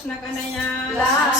Krishna Kanaiya Lal